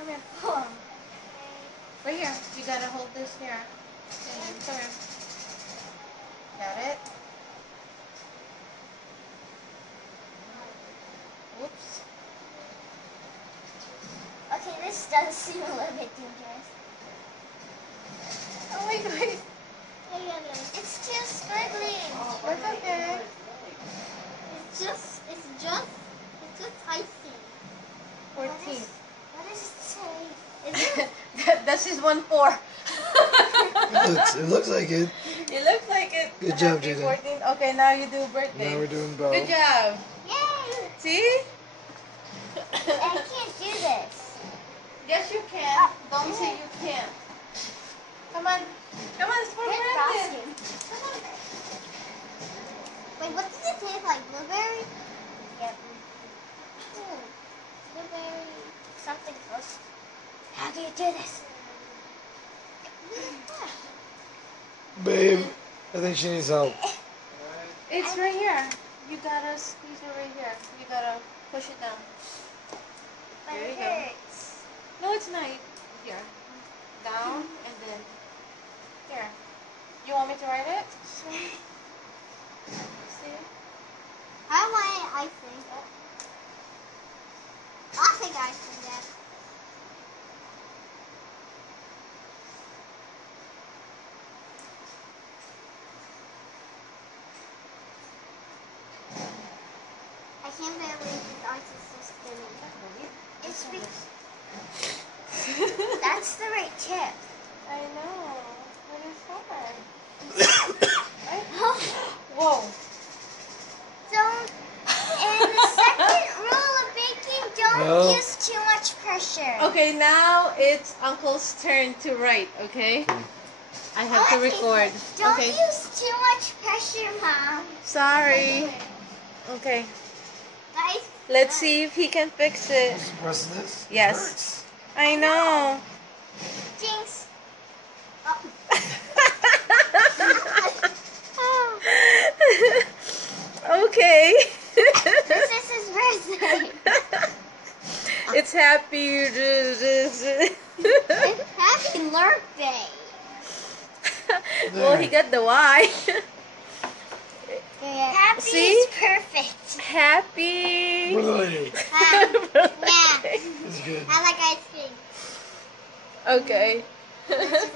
Come here. Right here. You gotta hold this here. And come here. Got it? Whoops. Okay, this does seem a little bit dangerous. Oh my god. It's too squiggly. It's okay. It's just icing. 14. What does it say? Is it? That's just 1-4. It looks like it. It looks like it. Good job, Happy Jaden. 14. Okay, now you do birthday. Now we're doing bow. Good job. Yay! See? I can't do this. Yes, you can. Don't say you can't. Come on. Come on, it's for Good Brandon. costume. Wait, what does it taste like? Blueberry? Yep. Blueberry. Something close. How do you do this? Babe, I think she needs help. It's right here. You gotta squeeze it right here. You gotta push it down. But There it you go. hurts. No, it's not. Here. Down and then here. You want me to write it? See? How am I icing? I'll take icing then. I can't believe this ice is so skinny. It's that's the right tip. I know. But it's hard. Whoa. Don't. And the second rule of baking: don't No. use too much pressure. Okay, now it's Uncle's turn to write, okay? I have to record. Don't Okay. use too much pressure, Mom. Sorry. Okay. Guys, Let's see if he can fix it. Press this. It Yes. hurts. I know. Jinx. Oh. Okay. This is his birthday. It's happy. It's happy birthday. Well, he got the Y. Happy See? is perfect. Happy. Really? Yeah. It's good. I like ice cream. Okay. This is